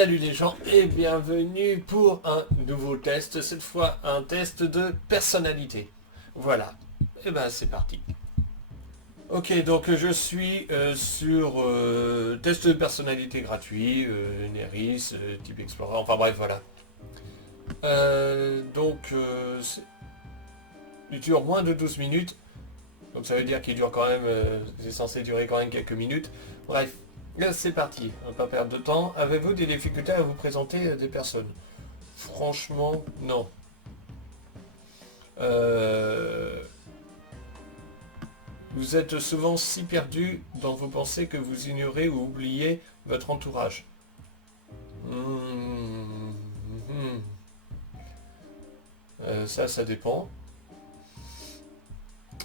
Salut les gens et bienvenue pour un nouveau test, cette fois un test de personnalité. Voilà, et ben c'est parti. Ok, donc je suis sur test de personnalité gratuit, Neris, Type Explorer, enfin bref voilà. Il dure moins de 12 minutes, donc ça veut dire qu'il dure quand même, c'est censé durer quand même quelques minutes. Bref, là c'est parti, on va pas perdre de temps. Avez-vous des difficultés à vous présenter des personnes? Franchement, non. Euh, Vous êtes souvent si perdu dans vos pensées que vous ignorez ou oubliez votre entourage. Hmm, hmm. Ça dépend.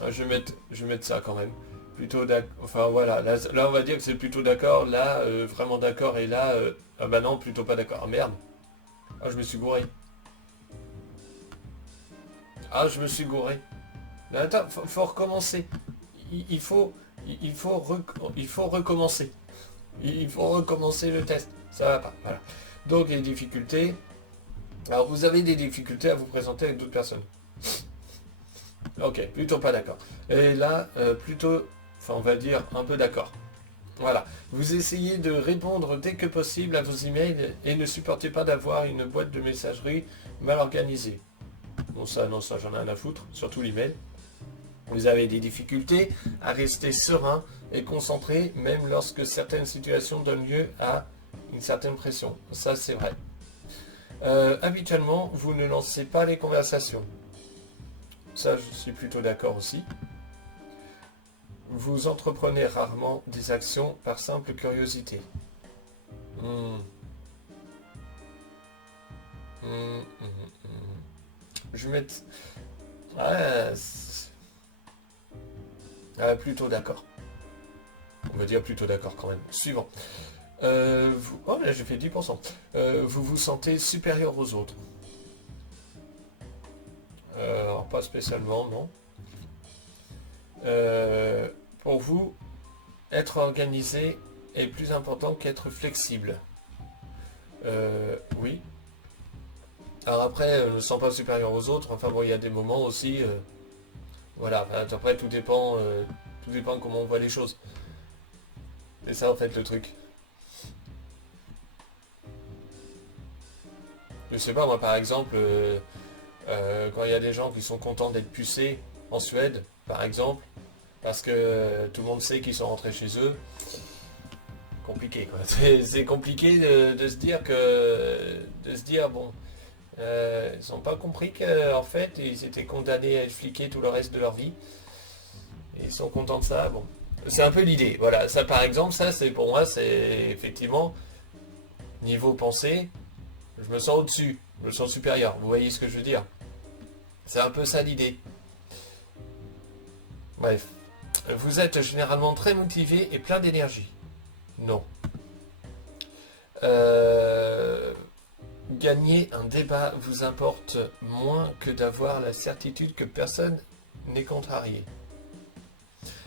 Je vais mettre ça quand même. Plutôt d'accord. Enfin voilà, là, on va dire que c'est plutôt d'accord. Là, vraiment d'accord. Et là, ah bah non, plutôt pas d'accord. Ah merde. Ah, je me suis gouré. Ah, je me suis gouré. Mais attends, faut recommencer. Il faut, il faut recommencer. Il faut recommencer le test. Ça va pas. Voilà. Donc les difficultés. Alors vous avez des difficultés à vous présenter avec d'autres personnes. Ok, plutôt pas d'accord. Et là, plutôt, enfin on va dire un peu d'accord. Voilà. Vous essayez de répondre dès que possible à vos emails et ne supportez pas d'avoir une boîte de messagerie mal organisée. Bon ça, non, ça j'en ai rien à foutre, surtout l'email. Vous avez des difficultés à rester serein et concentré même lorsque certaines situations donnent lieu à une certaine pression. Ça c'est vrai. Habituellement, vous ne lancez pas les conversations. Ça, je suis plutôt d'accord aussi. Vous entreprenez rarement des actions par simple curiosité. Hmm. Hmm, hmm, hmm. Je vais mettre... Ouais, plutôt d'accord. On va dire plutôt d'accord quand même. Suivant. Oh là j'ai fait 10%. Vous vous sentez supérieur aux autres. Alors pas spécialement, non. Pour vous, être organisé est plus important qu'être flexible. Oui. Alors après, ne sens pas supérieur aux autres. Enfin bon, il y a des moments aussi. Voilà. Enfin, après, tout dépend comment on voit les choses. C'est ça en fait le truc. Je sais pas, moi par exemple, quand il y a des gens qui sont contents d'être pucés en Suède, par exemple, parce que tout le monde sait qu'ils sont rentrés chez eux, compliqué quoi. C'est compliqué de se dire bon, ils n'ont pas compris qu'en fait ils étaient condamnés à être fliqués tout le reste de leur vie. Et ils sont contents de ça. Bon, c'est un peu l'idée. Voilà, ça par exemple, ça c'est pour moi, c'est effectivement niveau pensée, je me sens au-dessus, je me sens supérieur. Vous voyez ce que je veux dire? C'est un peu ça l'idée. Bref, vous êtes généralement très motivé et plein d'énergie. Non. Euh, Gagner un débat vous importe moins que d'avoir la certitude que personne n'est contrarié.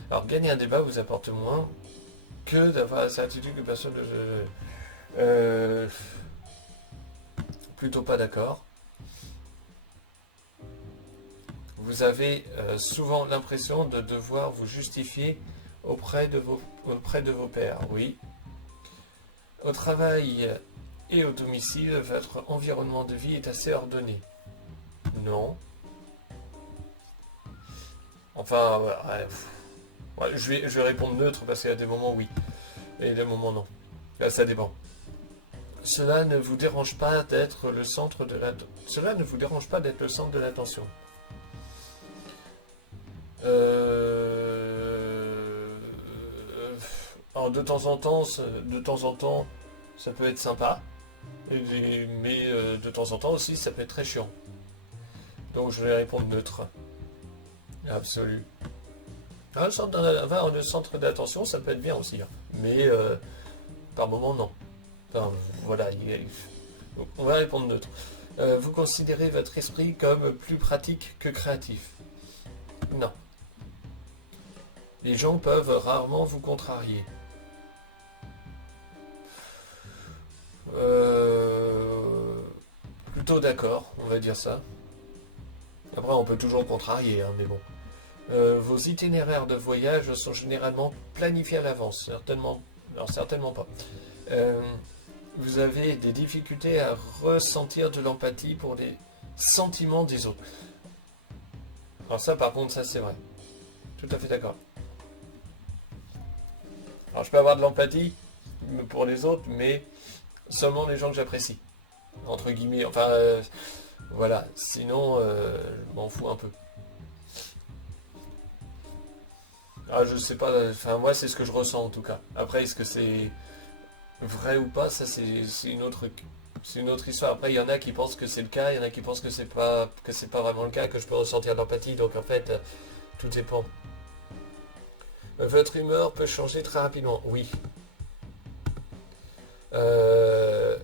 Alors gagner un débat vous apporte moins que d'avoir la certitude que personne ne... Plutôt pas d'accord. Vous avez souvent l'impression de devoir vous justifier auprès de vos pairs. Oui. Au travail et au domicile, votre environnement de vie est assez ordonné. Non. Enfin, ouais, ouais, je vais répondre neutre parce qu'il y a des moments oui et des moments non. Là, ça dépend. Cela ne vous dérange pas d'être le centre de la... Cela ne vous dérange pas d'être le centre de l'attention. Alors de temps en temps, ça peut être sympa, mais de temps en temps aussi, ça peut être très chiant. Donc je vais répondre neutre. Absolu. Ah, le centre d'attention, ça peut être bien aussi, hein. Mais par moment, non. Enfin, voilà, on va répondre neutre. Vous considérez votre esprit comme plus pratique que créatif? Non. Les gens peuvent rarement vous contrarier. Euh, Plutôt d'accord, on va dire ça. Après, on peut toujours contrarier, hein, mais bon. Vos itinéraires de voyage sont généralement planifiés à l'avance, certainement, alors certainement pas. Euh, Vous avez des difficultés à ressentir de l'empathie pour les sentiments des autres. Alors ça, par contre, ça c'est vrai. Tout à fait d'accord. Alors je peux avoir de l'empathie pour les autres, mais seulement les gens que j'apprécie. Entre guillemets, enfin, voilà. Sinon, je m'en fous un peu. Ah, je sais pas, enfin, moi, c'est ce que je ressens en tout cas. Après, est-ce que c'est vrai ou pas, ça, c'est une autre histoire. Après, il y en a qui pensent que c'est le cas, il y en a qui pensent que c'est pas vraiment le cas, que je peux ressentir de l'empathie. Donc, en fait, tout dépend. Votre humeur peut changer très rapidement. Oui. Euh,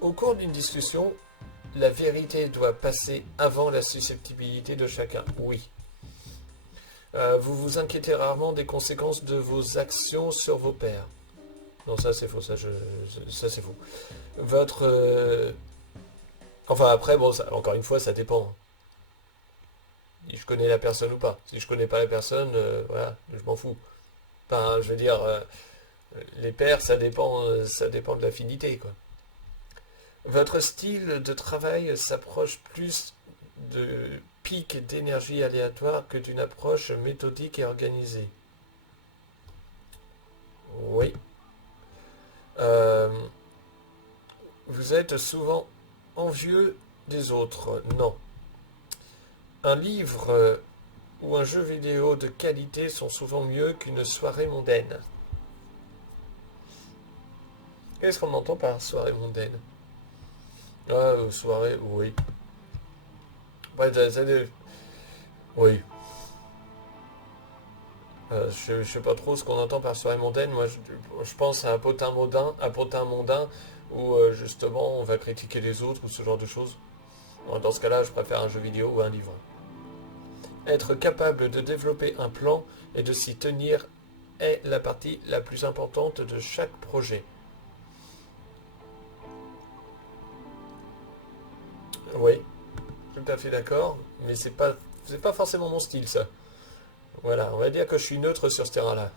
Au cours d'une discussion, la vérité doit passer avant la susceptibilité de chacun. Oui. Vous vous inquiétez rarement des conséquences de vos actions sur vos pairs. Non, ça c'est faux, ça c'est faux. Votre... Enfin après, bon, encore une fois, ça dépend. Si je connais la personne ou pas. Si je connais pas la personne, voilà, je m'en fous. Enfin, je veux dire, les pairs, ça dépend de l'affinité, quoi. Votre style de travail s'approche plus de pics d'énergie aléatoire que d'une approche méthodique et organisée. Oui. Euh, Vous êtes souvent envieux des autres. Non. Un livre ou un jeu vidéo de qualité sont souvent mieux qu'une soirée mondaine. Qu'est-ce qu'on entend par soirée mondaine? Ah, soirée, oui. Ouais, oui. Je sais pas trop ce qu'on entend par soirée mondaine. Moi, je pense à un potin mondain où justement on va critiquer les autres ou ce genre de choses. Dans ce cas-là, je préfère un jeu vidéo ou un livre. Être capable de développer un plan et de s'y tenir est la partie la plus importante de chaque projet. Oui, tout à fait d'accord, mais c'est pas forcément mon style ça. Voilà, on va dire que je suis neutre sur ce terrain-là.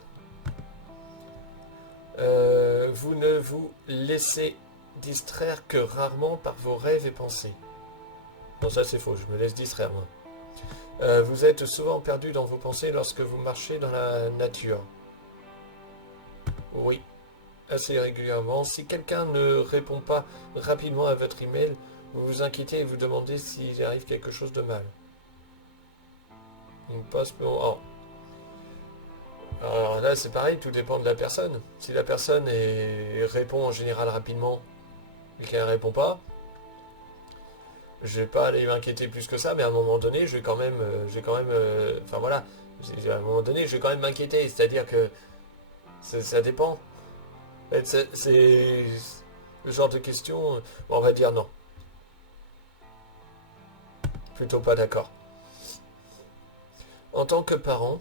Vous ne vous laissez distraire que rarement par vos rêves et pensées. Non, ça c'est faux, je me laisse distraire moi. Vous êtes souvent perdu dans vos pensées lorsque vous marchez dans la nature. Oui, assez régulièrement. Si quelqu'un ne répond pas rapidement à votre email, vous vous inquiétez et vous demandez s'il arrive quelque chose de mal. On passe pour... Alors là, c'est pareil, tout dépend de la personne. Si la personne répond en général rapidement et qu'elle ne répond pas, je vais pas aller m'inquiéter plus que ça, mais à un moment donné, enfin voilà, à un moment donné, je vais quand même m'inquiéter. C'est-à-dire que ça dépend. En fait, c'est le genre de question, on va dire non. Plutôt pas d'accord. En tant que parent,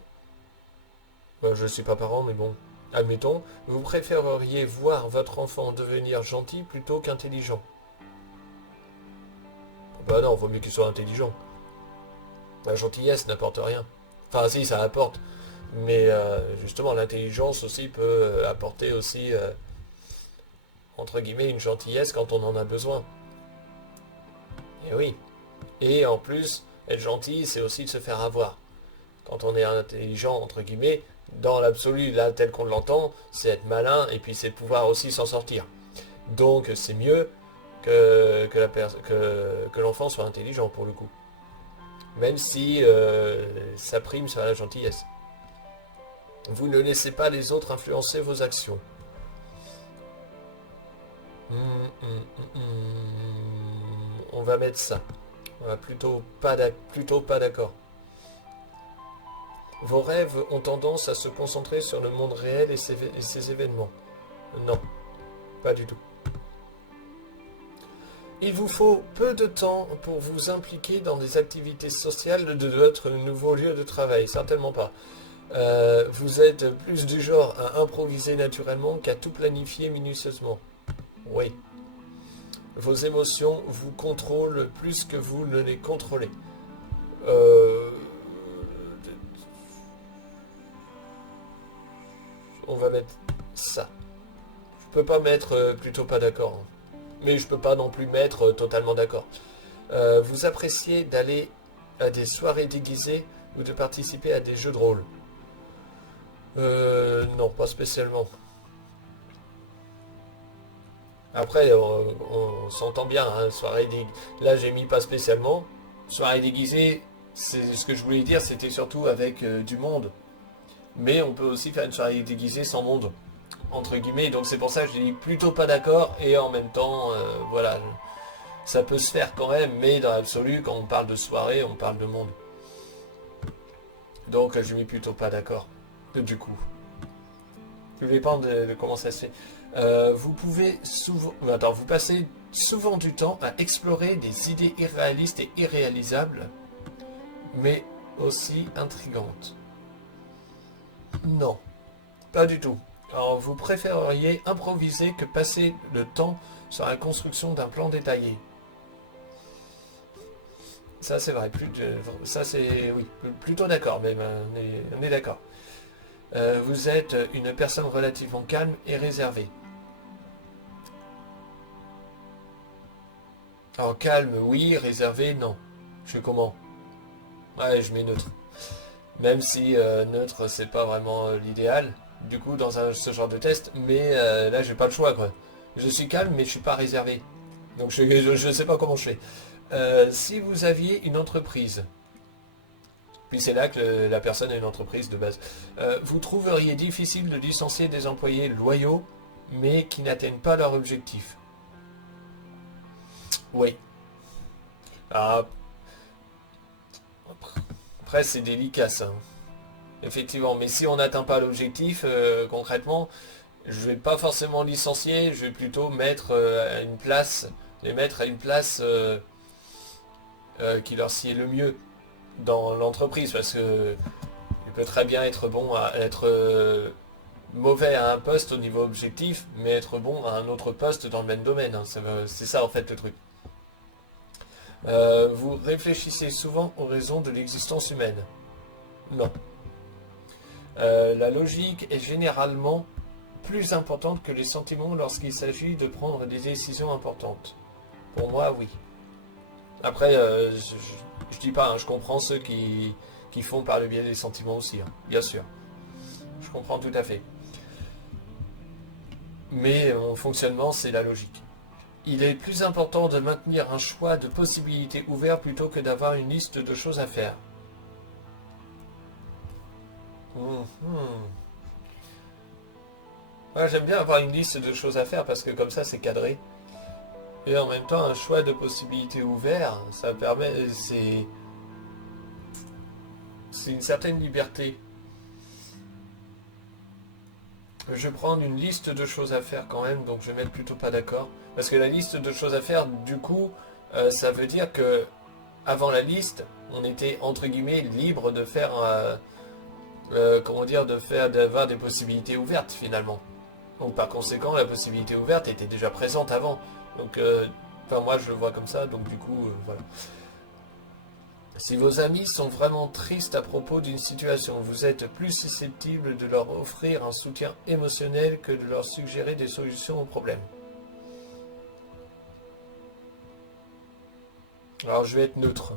je ne suis pas parent, mais bon, admettons, vous préféreriez voir votre enfant devenir gentil plutôt qu'intelligent. Bah non, vaut mieux qu'il soit intelligent. La gentillesse n'apporte rien. Enfin si, ça apporte. Mais justement, l'intelligence aussi peut apporter aussi, entre guillemets, une gentillesse quand on en a besoin. Et oui. Et en plus, être gentil, c'est aussi de se faire avoir. Quand on est intelligent, entre guillemets, dans l'absolu, là, tel qu'on l'entend, c'est être malin et puis c'est de pouvoir aussi s'en sortir. Donc c'est mieux que l'enfant soit intelligent pour le coup. Même si ça prime sur la gentillesse. Vous ne laissez pas les autres influencer vos actions. On va mettre ça. On va plutôt pas d'accord. Vos rêves ont tendance à se concentrer sur le monde réel et ses événements. Non, pas du tout. Il vous faut peu de temps pour vous impliquer dans des activités sociales de votre nouveau lieu de travail. Certainement pas. Vous êtes plus du genre à improviser naturellement qu'à tout planifier minutieusement. Oui. Vos émotions vous contrôlent plus que vous ne les contrôlez. Euh, On va mettre ça. Je peux pas mettre plutôt pas d'accord. Mais je peux pas non plus mettre totalement d'accord. Vous appréciez d'aller à des soirées déguisées ou de participer à des jeux de rôle? Non, pas spécialement. Après, on s'entend bien, hein, là j'ai mis pas spécialement. Soirée déguisée, c'est ce que je voulais dire, c'était surtout avec du monde. Mais on peut aussi faire une soirée déguisée sans monde, entre guillemets. Donc c'est pour ça que je dis plutôt pas d'accord. Et en même temps, voilà, ça peut se faire quand même. Mais dans l'absolu, quand on parle de soirée, on parle de monde. Donc je mis plutôt pas d'accord. Du coup, tout dépend de comment ça se fait. Vous pouvez souvent... Attends, vous passez souvent du temps à explorer des idées irréalistes et irréalisables, mais aussi intrigantes. Non, pas du tout. Alors, vous préféreriez improviser que passer le temps sur la construction d'un plan détaillé. Ça, c'est vrai. Ça, c'est... Oui, plutôt d'accord, même. On est d'accord. Vous êtes une personne relativement calme et réservée. Alors, calme, oui. Réservé, non. Je fais comment? Ouais, je mets neutre. Même si neutre, c'est pas vraiment l'idéal, du coup, dans ce genre de test, mais là, j'ai pas le choix, quoi. Je suis calme, mais je suis pas réservé. Donc, je sais pas comment je fais. Si vous aviez une entreprise, puis c'est là que la personne a une entreprise de base, vous trouveriez difficile de licencier des employés loyaux, mais qui n'atteignent pas leur objectif. Oui. Ah, après, c'est délicat, ça. Effectivement, mais si on n'atteint pas l'objectif, concrètement, je vais pas forcément licencier, je vais plutôt mettre à une place, les mettre à une place qui leur sied le mieux dans l'entreprise, parce que il peut très bien être bon à être mauvais à un poste au niveau objectif, mais être bon à un autre poste dans le même domaine, hein. C'est ça en fait le truc. Vous réfléchissez souvent aux raisons de l'existence humaine? Non. La logique est généralement plus importante que les sentiments lorsqu'il s'agit de prendre des décisions importantes. Pour moi, oui. Après, je dis pas, hein, je comprends ceux qui font par le biais des sentiments aussi, hein, bien sûr. Je comprends tout à fait. Mais mon fonctionnement, c'est la logique. Il est plus important de maintenir un choix de possibilités ouvert plutôt que d'avoir une liste de choses à faire. Mhm. Ouais, j'aime bien avoir une liste de choses à faire parce que comme ça, c'est cadré. Et en même temps, un choix de possibilités ouvert, ça permet, c'est une certaine liberté. Je vais prendre une liste de choses à faire quand même, donc je vais mettre plutôt pas d'accord. Parce que la liste de choses à faire, du coup, ça veut dire que avant la liste, on était entre guillemets libre de faire, comment dire, d'avoir des possibilités ouvertes finalement. Donc par conséquent, la possibilité ouverte était déjà présente avant. Donc, enfin moi je le vois comme ça, donc du coup, voilà. Si vos amis sont vraiment tristes à propos d'une situation, vous êtes plus susceptible de leur offrir un soutien émotionnel que de leur suggérer des solutions aux problèmes. Alors je vais être neutre,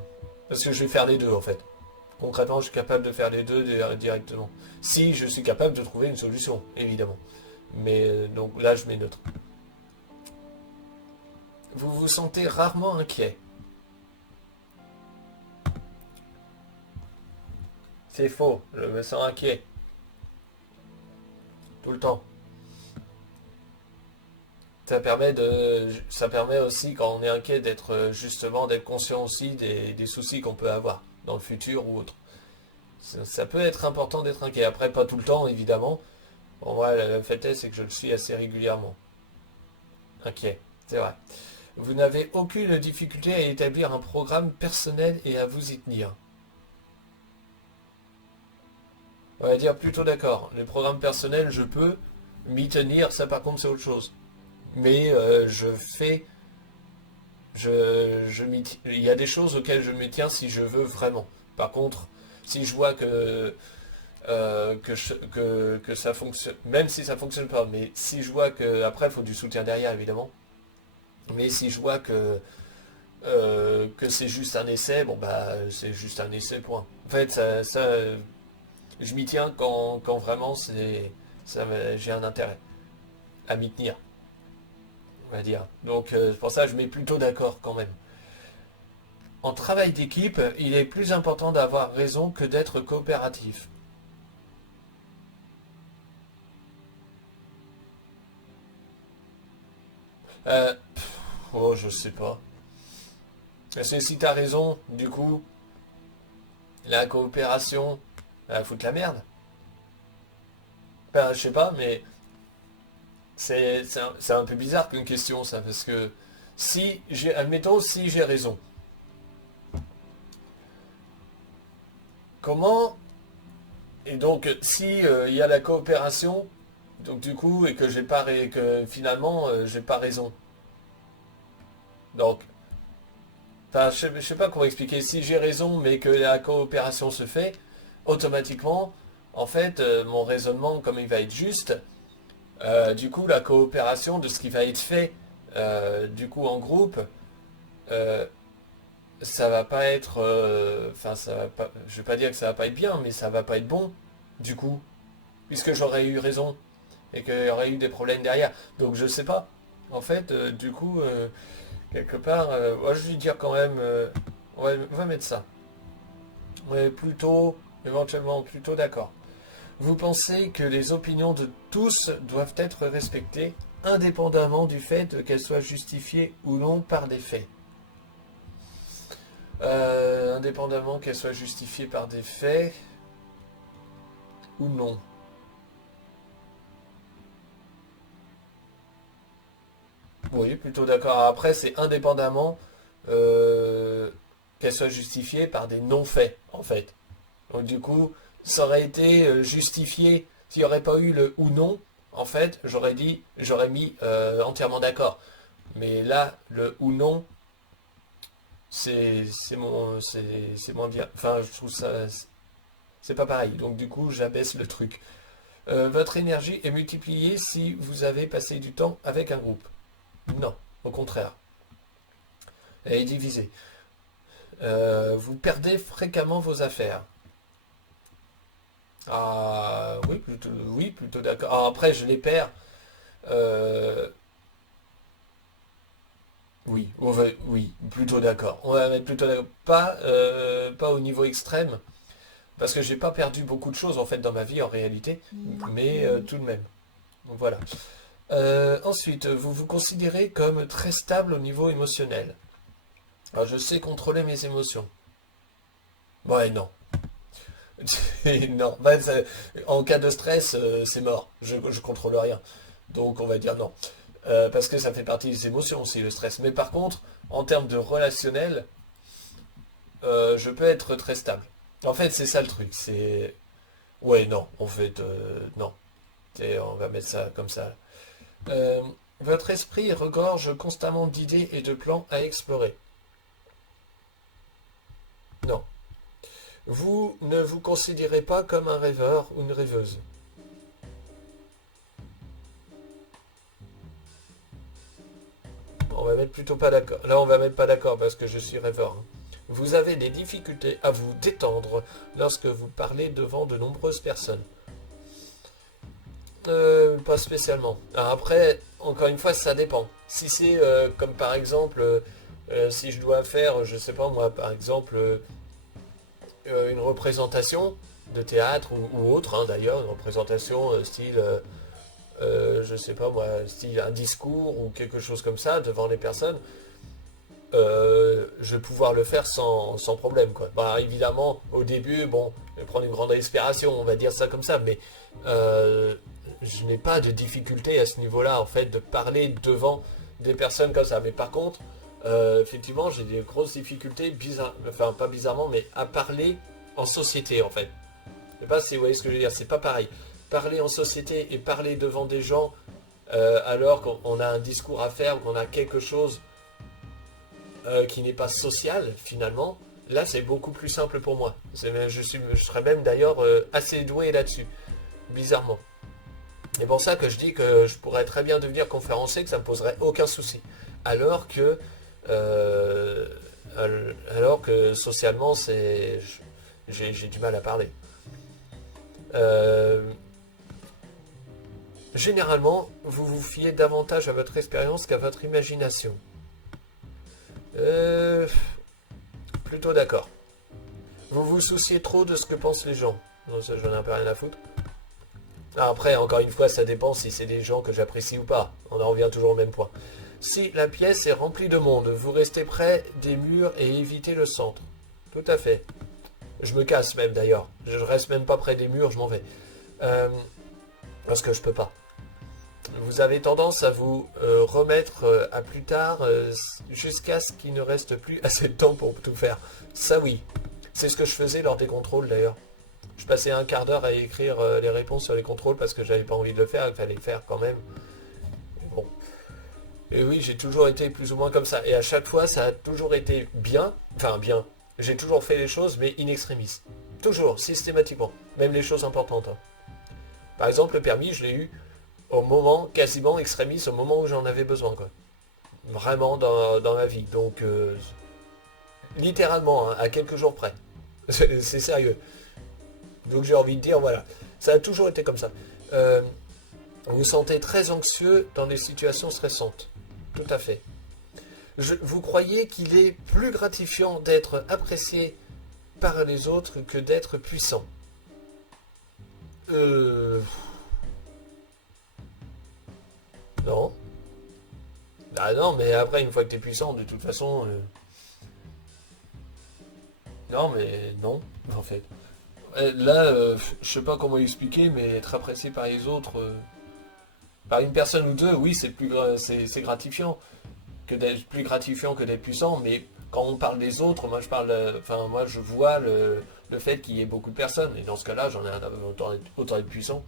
parce que je vais faire les deux en fait. Concrètement, je suis capable de faire les deux directement. Si je suis capable de trouver une solution, évidemment. Mais donc là, je mets neutre. Vous vous sentez rarement inquiet. C'est faux, je me sens inquiet. Tout le temps. Ça permet aussi, quand on est inquiet, justement d'être conscient aussi des soucis qu'on peut avoir dans le futur ou autre. Ça peut être important d'être inquiet. Après, pas tout le temps, évidemment. Bon, moi, le fait est, c'est que je le suis assez régulièrement. Inquiet, c'est vrai. Vous n'avez aucune difficulté à établir un programme personnel et à vous y tenir. On va dire plutôt d'accord. Les programmes personnels, je peux m'y tenir. Ça, par contre, c'est autre chose. Mais je fais Il y a des choses auxquelles je m'y tiens si je veux vraiment. Par contre, si je vois que ça fonctionne, même si ça fonctionne pas, mais si je vois que, après il faut du soutien derrière évidemment, mais si je vois que c'est juste un essai, bon bah c'est juste un essai point. En fait, je m'y tiens quand vraiment j'ai un intérêt à m'y tenir, on va dire. Donc c'est pour ça que je mets plutôt d'accord quand même. En travail d'équipe, il est plus important d'avoir raison que d'être coopératif. Oh, je sais pas. Parce que si t'as raison, du coup, la coopération, elle va foutre la merde. Enfin, je sais pas, mais c'est un peu bizarre qu'une question, ça, parce que admettons, si j'ai raison, comment, et donc, si il y a la coopération, donc du coup, et que j'ai pas, que finalement, j'ai pas raison. Donc, enfin, je sais pas comment expliquer. Si j'ai raison, mais que la coopération se fait, automatiquement, en fait, mon raisonnement, comme il va être juste, du coup, la coopération de ce qui va être fait, du coup, en groupe, euh, ça va pas être, enfin, ça va pas, je vais pas dire que ça va pas être bien, mais ça va pas être bon, du coup, puisque j'aurais eu raison et qu'il y aurait eu des problèmes derrière. Donc, je sais pas. En fait, du coup, quelque part, moi, je vais dire quand même, on va mettre ça. Ouais, plutôt, éventuellement, plutôt d'accord. Vous pensez que les opinions de tous doivent être respectées, indépendamment du fait qu'elles soient justifiées ou non par des faits. Indépendamment qu'elles soient justifiées par des faits ou non. Oui, plutôt d'accord. Après, c'est indépendamment euh, qu'elles soient justifiées par des non-faits, en fait. Donc du coup, ça aurait été justifié s'il n'y aurait pas eu le ou non. En fait, j'aurais mis entièrement d'accord. Mais là, le ou non, c'est moins bien. Enfin, je trouve ça, c'est pas pareil. Donc du coup, j'abaisse le truc. Votre énergie est multipliée si vous avez passé du temps avec un groupe. Non, au contraire. Elle est divisée. Vous perdez fréquemment vos affaires. Ah oui, plutôt d'accord. Ah, après, je les perds. Euh, oui, plutôt d'accord. On va mettre plutôt d'accord. Pas au niveau extrême, parce que j'ai pas perdu beaucoup de choses en fait dans ma vie en réalité, mais tout de même. Donc voilà. Ensuite, vous vous considérez comme très stable au niveau émotionnel. Alors, je sais contrôler mes émotions. Ouais, non. Non. Bah, en cas de stress, c'est mort. Je contrôle rien. Donc on va dire non. Parce que ça fait partie des émotions aussi, le stress. Mais par contre, en termes de relationnel, je peux être très stable. En fait, c'est ça le truc. C'est. Ouais, non. En fait, non. On va mettre ça comme ça. Euh, Votre esprit regorge constamment d'idées et de plans à explorer. Non. Vous ne vous considérez pas comme un rêveur ou une rêveuse. On va mettre plutôt pas d'accord. Là, on va mettre pas d'accord parce que je suis rêveur. Vous avez des difficultés à vous détendre lorsque vous parlez devant de nombreuses personnes. Pas spécialement. Alors après, encore une fois, ça dépend. Si c'est comme par exemple, si je dois faire, je sais pas moi, par exemple, une représentation de théâtre ou autre, hein, d'ailleurs, une représentation style, je sais pas moi, style un discours ou quelque chose comme ça devant les personnes, je vais pouvoir le faire sans problème, quoi. Bah, évidemment, au début, bon, je vais prendre une grande respiration, on va dire ça comme ça, mais euh, je n'ai pas de difficulté à ce niveau-là, en fait, de parler devant des personnes comme ça. Mais par contre, effectivement, j'ai des grosses difficultés, enfin pas bizarrement, mais à parler en société, en fait. Je sais pas si vous voyez ce que je veux dire, c'est pas pareil. Parler en société et parler devant des gens alors qu'on a un discours à faire, qu'on a quelque chose qui n'est pas social finalement, là c'est beaucoup plus simple pour moi. Je serais même d'ailleurs assez doué là-dessus, bizarrement. C'est pour ça que je dis que je pourrais très bien devenir conférencier, que ça me poserait aucun souci. Alors que, euh, alors que socialement, j'ai du mal à parler. Euh, Généralement, vous vous fiez davantage à votre expérience qu'à votre imagination. Euh, Plutôt d'accord. Vous vous souciez trop de ce que pensent les gens. Non, ça, j'en ai un peu rien à foutre. Après, encore une fois, ça dépend si c'est des gens que j'apprécie ou pas. On en revient toujours au même point. Si la pièce est remplie de monde, vous restez près des murs et évitez le centre. Tout à fait. Je me casse même d'ailleurs. Je reste même pas près des murs, je m'en vais. Parce que je peux pas. Vous avez tendance à vous remettre à plus tard jusqu'à ce qu'il ne reste plus assez de temps pour tout faire. Ça oui. C'est ce que je faisais lors des contrôles d'ailleurs. Je passais un quart d'heure à écrire les réponses sur les contrôles parce que j'avais pas envie de le faire, il fallait le faire quand même. Bon. Et oui, j'ai toujours été plus ou moins comme ça. Et à chaque fois, ça a toujours été bien. Enfin, bien. J'ai toujours fait les choses, mais in extremis. Toujours, systématiquement. Même les choses importantes. Hein. Par exemple, le permis, je l'ai eu au moment, quasiment extremis, au moment où j'en avais besoin. Quoi. Vraiment dans ma vie. Donc, littéralement, hein, à quelques jours près. C'est sérieux. Donc j'ai envie de dire, voilà. Ça a toujours été comme ça. Vous vous sentez très anxieux dans des situations stressantes. Tout à fait. Vous croyez qu'il est plus gratifiant d'être apprécié par les autres que d'être puissant. Non. Ah non, mais après, une fois que t'es puissant, de toute façon... Non, mais non, en fait. Là, je sais pas comment expliquer, mais être apprécié par les autres, par une personne ou deux, oui, c'est gratifiant, que d'être plus gratifiant que d'être puissant. Mais quand on parle des autres, moi je parle, enfin moi je vois le fait qu'il y ait beaucoup de personnes, et dans ce cas-là, j'en ai autant être puissant.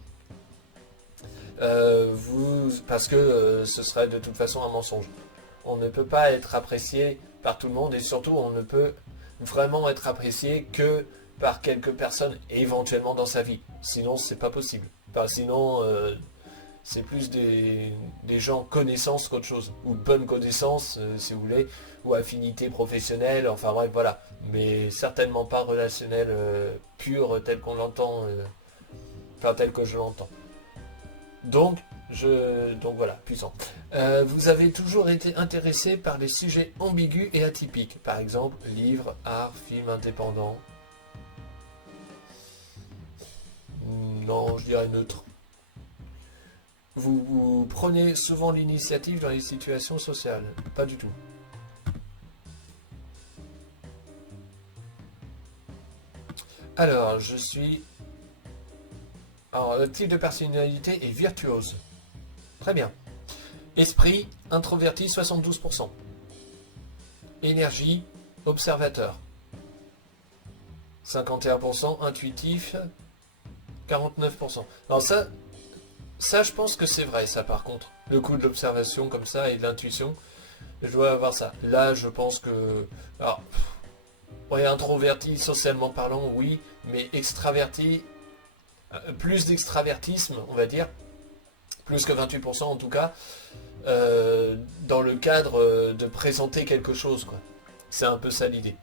Parce que ce serait de toute façon un mensonge. On ne peut pas être apprécié par tout le monde, et surtout on ne peut vraiment être apprécié que par quelques personnes éventuellement dans sa vie. Sinon, c'est pas possible. Sinon, c'est plus des gens connaissances qu'autre chose. Ou bonnes connaissances, si vous voulez, ou affinités professionnelles, enfin bref, voilà. Mais certainement pas relationnel pur tel qu'on l'entend, enfin tel que je l'entends. Donc voilà, puissant. Vous avez toujours été intéressé par les sujets ambigus et atypiques. Par exemple, livres, art, films indépendants. Non, je dirais neutre. Vous prenez souvent l'initiative dans les situations sociales. Pas du tout. Alors, je suis... Alors, le type de personnalité est virtuose. Très bien. Esprit, introverti, 72%. Énergie, observateur. 51%, intuitif, 49%. Alors ça je pense que c'est vrai, ça par contre. Le coup de l'observation comme ça et de l'intuition, je dois avoir ça. Là, je pense que... Alors, ouais, introverti, socialement parlant, oui, mais extraverti, plus d'extravertisme, on va dire, plus que 28% en tout cas, dans le cadre de présenter quelque chose, quoi. C'est un peu ça l'idée.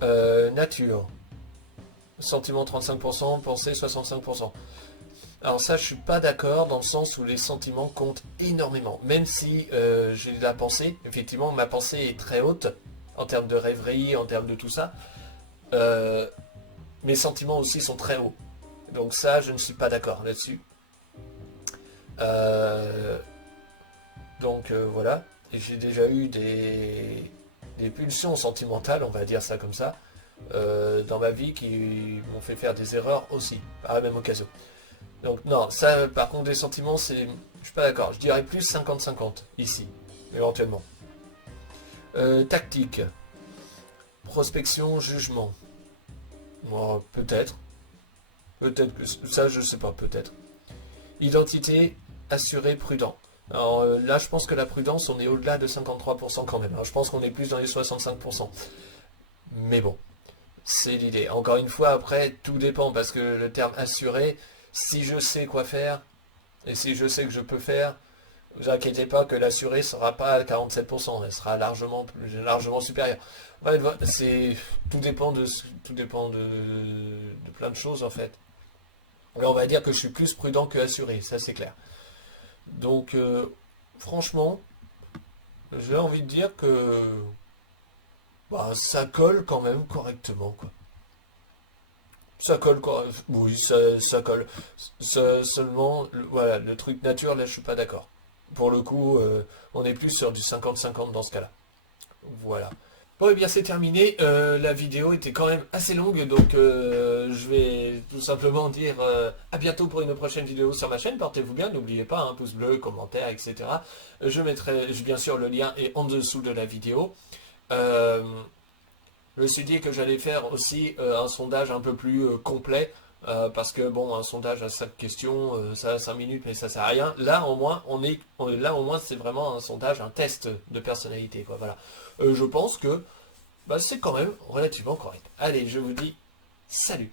Nature. Sentiment 35%, pensée 65%. Alors ça, je suis pas d'accord dans le sens où les sentiments comptent énormément. Même si j'ai de la pensée, effectivement, ma pensée est très haute en termes de rêverie, en termes de tout ça. Mes sentiments aussi sont très hauts. Donc ça, je ne suis pas d'accord là-dessus. Donc voilà. Et j'ai déjà eu des pulsions sentimentales, on va dire ça comme ça, dans ma vie qui m'ont fait faire des erreurs aussi, par la même occasion. Donc non, ça par contre des sentiments, je suis pas d'accord. Je dirais plus 50-50 ici, éventuellement. Tactique. Prospection, jugement. Bon, peut-être. Peut-être que ça, je sais pas, peut-être. Identité, assuré, prudent. Alors là, je pense que la prudence, on est au-delà de 53% quand même, hein. Je pense qu'on est plus dans les 65%. Mais bon, c'est l'idée. Encore une fois, après, tout dépend, parce que le terme assuré, si je sais quoi faire, et si je sais que je peux faire, ne vous inquiétez pas que l'assuré ne sera pas à 47%, elle sera largement supérieure. Ouais, tout dépend de plein de choses en fait. Là, on va dire que je suis plus prudent que assuré, ça c'est clair. Donc, franchement, j'ai envie de dire que bah, ça colle quand même correctement, quoi. Ça colle, oui, ça colle. Seulement, voilà, le truc nature, là, je suis pas d'accord. Pour le coup, on est plus sur du 50-50 dans ce cas-là. Voilà. Bon, et bien c'est terminé. La vidéo était quand même assez longue, donc je vais tout simplement dire à bientôt pour une prochaine vidéo sur ma chaîne. Portez-vous bien, n'oubliez pas, hein, pouce bleu, commentaire, etc. Je mettrai, bien sûr, le lien est en dessous de la vidéo. Euh, je me suis dit que j'allais faire aussi un sondage un peu plus complet. Parce que bon, un sondage à 5 questions, ça a 5 minutes, mais ça sert à rien. Là, au moins, là, au moins, c'est vraiment un sondage, un test de personnalité, quoi. Voilà. Je pense que bah, c'est quand même relativement correct. Allez, je vous dis salut.